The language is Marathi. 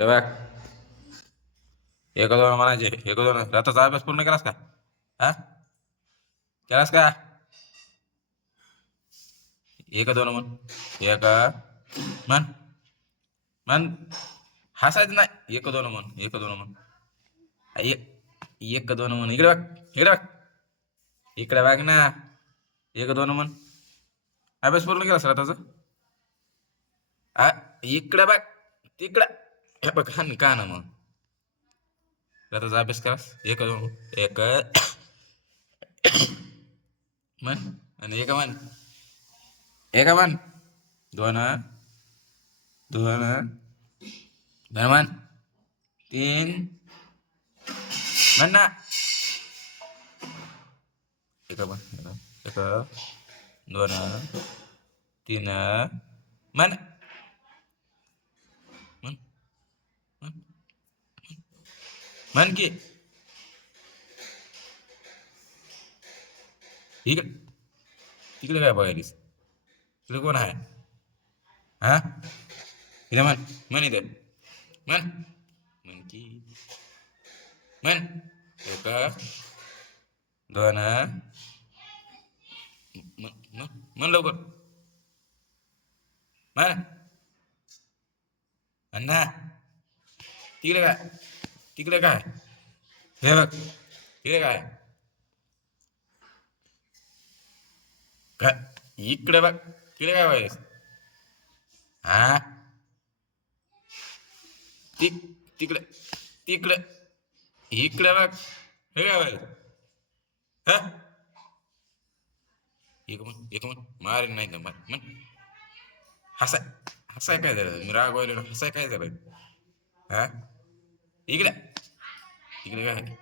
हे बघ, एक दोन म्हणायचे, एक दोन. रात्रीचा अभ्यास पूर्ण केलास का? हा, केलास का? एक दोन म्हण. एक म्हण, म्हण. हसायचं नाही. एक दोन म्हण, एक दोन म्हण. एक एक दोन म्हण. इकडे बघ, इकडे बघ, इकडे बघ ना. एक दोन म्हण. अभ्यास पूर्ण केलास रात्रीचा? इकडे बघ, तिकडे. हे बघ, हा का ना मग रात्रीचा अभ्यास करास. एक दोन, एक म्हण, आणि एक म्हण, एक म्हण. दोन दोन म्हण, तीन म्हण ना. एक म्हण, एक दोन तीन म्हण, म्हण, म्हण, म्हण की. इकडे, तिकडे काय बघायलीस? तिकडे कोण आहे? हा, इथे म्हण, म्हण इथे म्हण, म्हण की. म्हण, एक दोन म्हण लवकर. म्हण अण्णा. तिकडे काय? तिकडे काय? हे बघ, तिकडे काय? इकडे बघ, तिकडे काय पाहिजे? हा, तिकडे, तिकडे, इकडे बघ. हे काय पाहिजे? हा, एक म्हण, मारेन नाही तर मार. म्हण, हसाय, हसाय काय झालं? मी रागवायलो, हसाय काय झालं? हा, इकडे, इकडे काय?